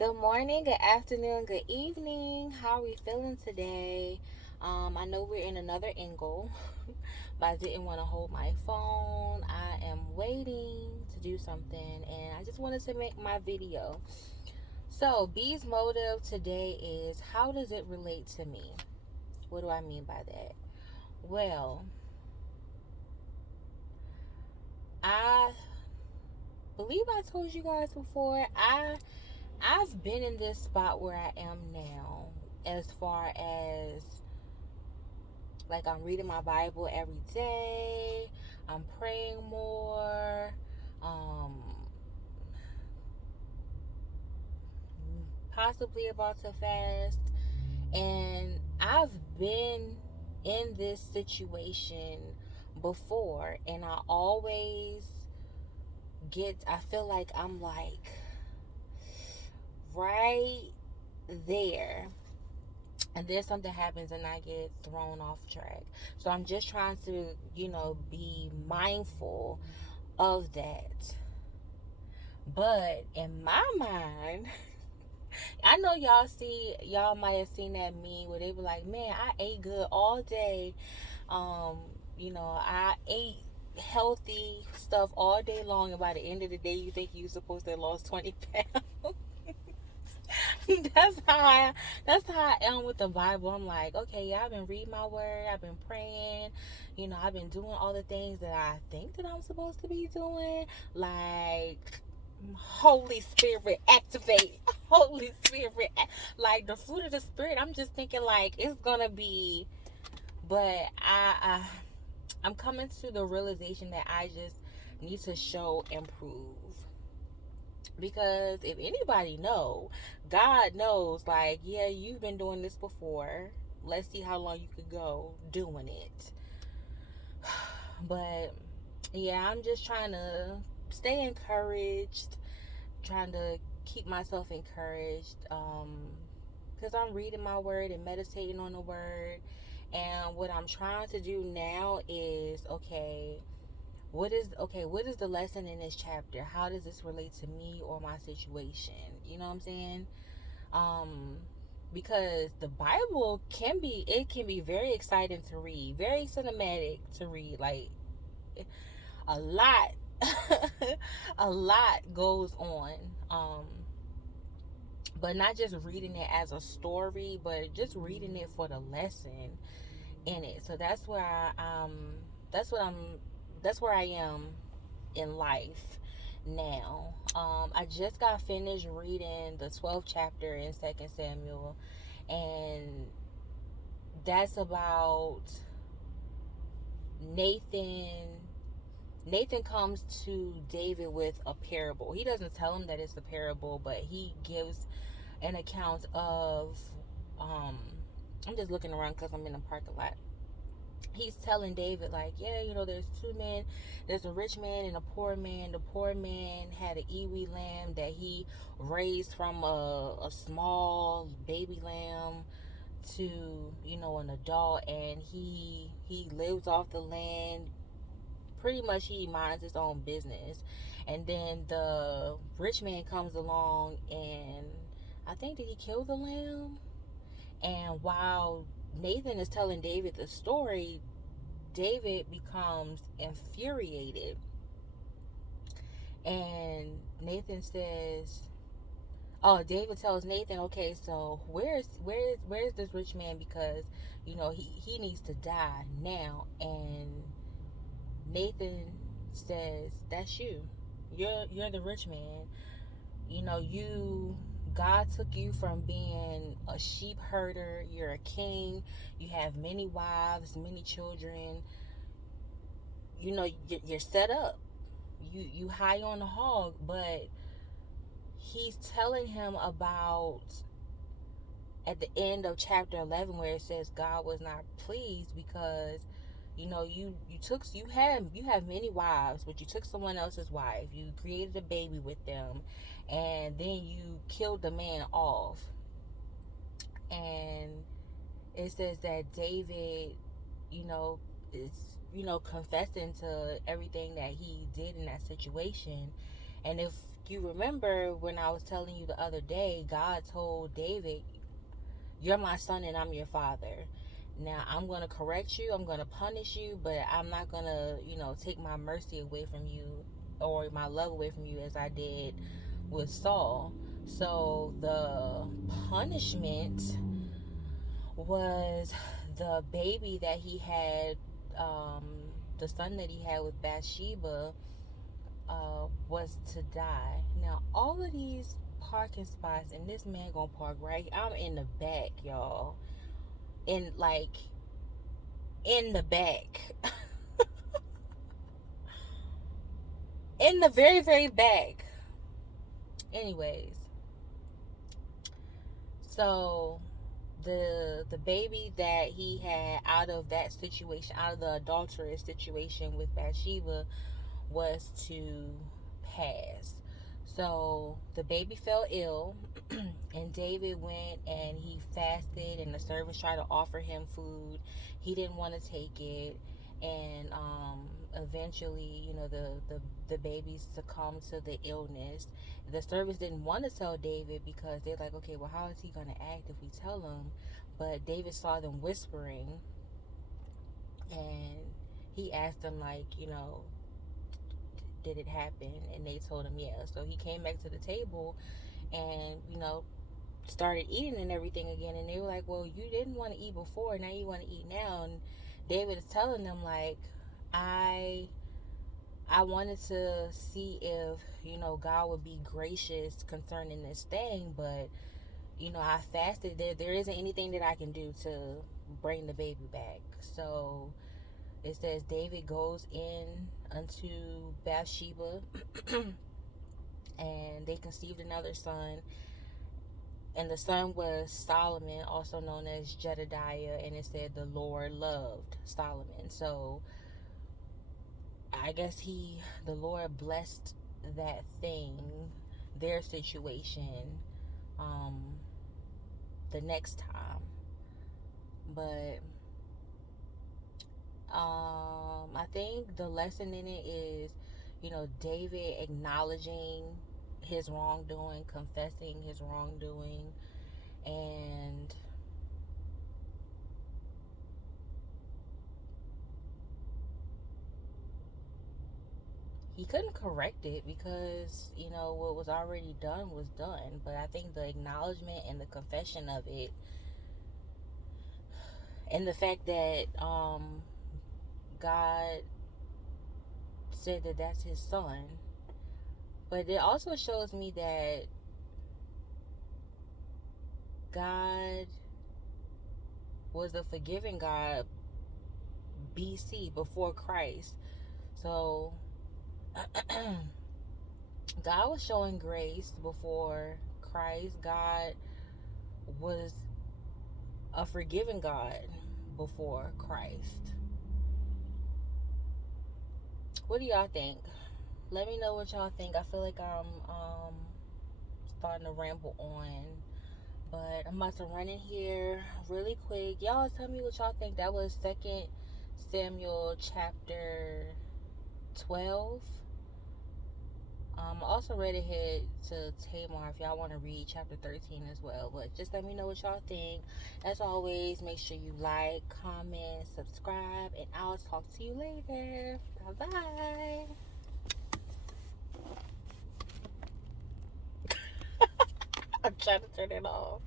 Good morning, good afternoon, good evening. How are we feeling today? I know we're in another angle, but I didn't want to hold my phone. I am waiting to do something, and I just wanted to make my video. So, B's motive today is, how does it relate to me? What do I mean by that? Well, I believe I told you guys before. I've been in this spot where I am now, as far as like I'm reading my Bible every day, I'm praying more, um, possibly about to fast, and I've been in this situation before, and I feel like I'm like right there, and then something happens and I get thrown off track. So I'm just trying to, be mindful of that. But in my mind, I know y'all might have seen that meme where they were like, man, I ate good all day. I ate healthy stuff all day long, and by the end of the day you think you supposed to have lost 20 pounds. that's how I that's how I am with the Bible. I'm like, okay, yeah, I've been reading my word, I've been praying, I've been doing all the things that I think that I'm supposed to be doing. Like, Holy Spirit activate. Holy Spirit, like the fruit of the Spirit. I'm just thinking like it's gonna be, but I'm coming to the realization that I just need to show and prove. Because if anybody know, God knows, like, yeah, you've been doing this before. Let's see how long you could go doing it. But yeah, I'm just trying to stay encouraged, trying to keep myself encouraged, because I'm reading my word and meditating on the word. And what I'm trying to do now is, what is the lesson in this chapter? How does this relate to me or my situation? You know what I'm saying? um because the Bible can be very exciting to read, very cinematic to read. Like, a lot a lot goes on, but not just reading it as a story, but just reading it for the lesson in it. So that's what I'm that's where I am in life now. I just got finished reading the 12th chapter in Second Samuel, and that's about Nathan. Nathan comes to David with a parable. He doesn't tell him that it's a parable, but he gives an account of. I'm just looking around because I'm in the parking lot. He's telling David, like, yeah, there's two men. There's a rich man and a poor man. The poor man had an ewe lamb that he raised from a small baby lamb to, an adult, and he lives off the land. Pretty much he minds his own business. And then the rich man comes along, and I think, did he kill the lamb? And while Nathan is telling David the story, David becomes infuriated, and Nathan says, "Oh, David tells Nathan, okay, so where's this rich man, because he needs to die now." And Nathan says, "That's you. You're the rich man. You God took you from being a sheep herder. You're a king. You have many wives, many children. You're set up. You high on the hog." But he's telling him about, at the end of chapter 11, where it says God was not pleased because you have many wives, but you took someone else's wife, you created a baby with them, and then you killed the man off. And it says that David, is confessing to everything that he did in that situation. And if you remember when I was telling you the other day, God told David, you're my son and I'm your father. Now I'm going to correct you, I'm going to punish you, but I'm not going to, take my mercy away from you or my love away from you as I did with Saul. So the punishment was the baby that he had, um, the son that he had with Bathsheba, was to die. Now, all of these parking spots, and this man gonna park right. I'm in the back, y'all. In the back. In the very, very back. Anyways, so the baby that he had out of that situation, out of the adulterous situation with Bathsheba, was to pass. So the baby fell ill, and David went and he fasted, and the servants tried to offer him food. He didn't want to take it, and eventually, the baby succumbed to the illness. The servants didn't want to tell David because they're like, okay, well, how is he going to act if we tell him? But David saw them whispering, and he asked them, like, did it happen? And they told him yeah. So he came back to the table and started eating and everything again, and they were like, well, you didn't want to eat before, now you want to eat now. And David is telling them, like, I wanted to see if God would be gracious concerning this thing, but I fasted. There isn't anything that I can do to bring the baby back. So it says David goes in unto Bathsheba and they conceived another son, and the son was Solomon, also known as Jedediah, and it said the Lord loved Solomon. So I guess the Lord blessed that thing, their situation, the next time. But I think the lesson in it is, David acknowledging his wrongdoing, confessing his wrongdoing, and he couldn't correct it because, what was already done was done. But I think the acknowledgement and the confession of it, and the fact that God said that that's his son. But it also shows me that God was a forgiving God BC, before Christ. So God was showing grace before Christ. God was a forgiving God before Christ. What do y'all think? Let me know what y'all think. I feel like I'm starting to ramble on, but I'm about to run in here really quick. Y'all tell me what y'all think. That was 2 Samuel chapter 12. I also read ahead to Tamar if y'all want to read chapter 13 as well. But just let me know what y'all think. As always, make sure you like, comment, subscribe, and I'll talk to you later. Bye-bye. I'm trying to turn it off.